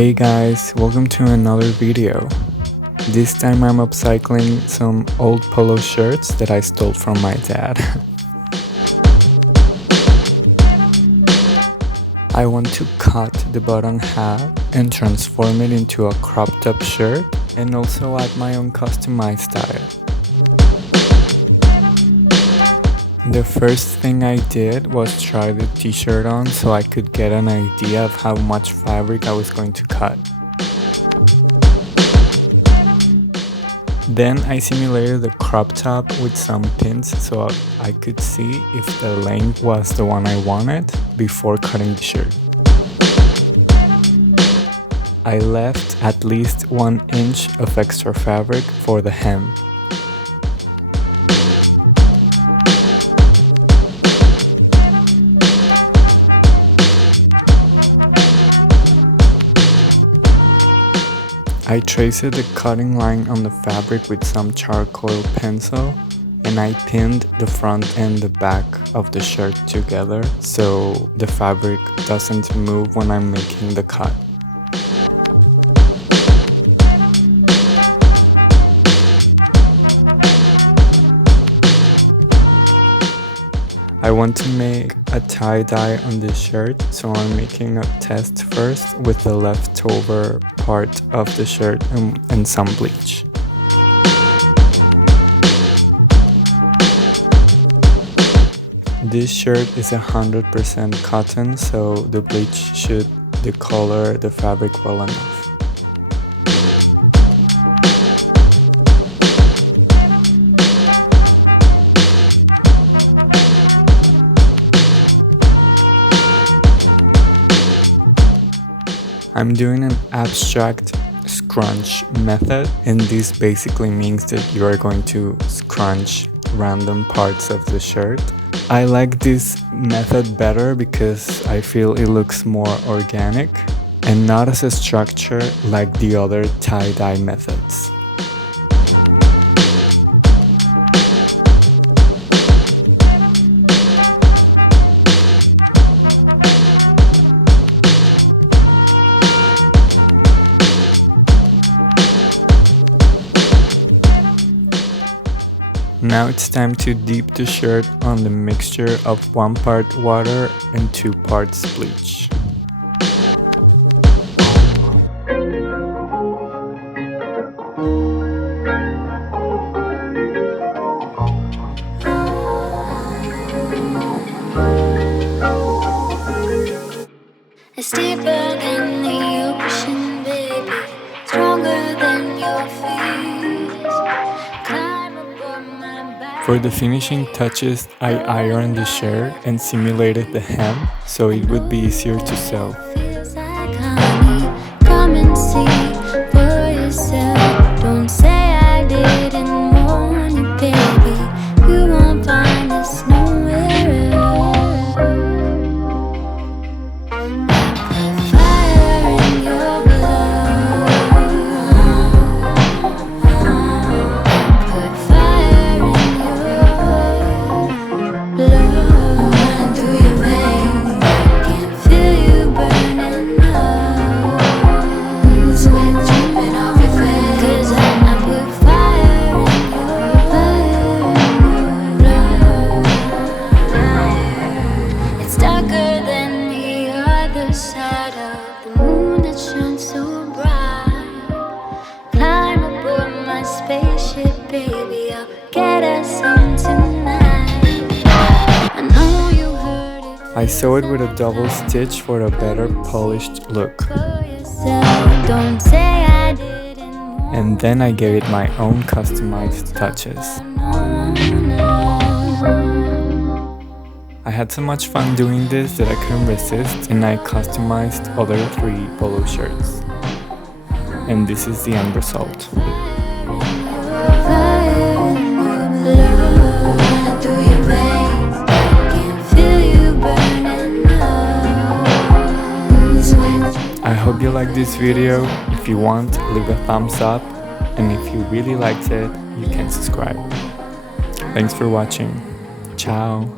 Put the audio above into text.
Hey guys, welcome to another video. This time I'm upcycling some old polo shirts that I stole from my dad. I want to cut the bottom half and transform it into a cropped up shirt and also add my own customized style. The first thing I did was try the t-shirt on so I could get an idea of how much fabric I was going to cut. Then I simulated the crop top with some pins so I could see if the length was the one I wanted before cutting the shirt. I left at least 1 inch of extra fabric for the hem. I traced the cutting line on the fabric with some charcoal pencil and I pinned the front and the back of the shirt together so the fabric doesn't move when I'm making the cut. I want to make a tie-dye on this shirt, so I'm making a test first with the leftover part of the shirt and some bleach. This shirt is 100% cotton, so the bleach should decolor the fabric well enough. I'm doing an abstract scrunch method, and this basically means that you are going to scrunch random parts of the shirt. I like this method better because I feel it looks more organic and not as a structure like the other tie-dye methods. Now it's time to dip the shirt on the mixture of 1 part water and 2 parts bleach. It's deeper than the ocean, baby, stronger than your fears. Climb above my back. For the finishing touches, I ironed the shirt and simulated the hem so it would be easier to sew. Feels like honey. Come and see for yourself. Don't say I didn't warn you, baby. You won't find this nowhere else. Baby, I'll get us home tonight. I know you heard it. I sew it with a double stitch for a better polished look. Don't say I didn't want. And then I gave it my own customized touches. I had so much fun doing this that I couldn't resist, and I customized other 3 polo shirts. And this is the end result. I hope you liked this video. If you want, leave a thumbs up, and if you really liked it, you can subscribe. Thanks for watching. Ciao.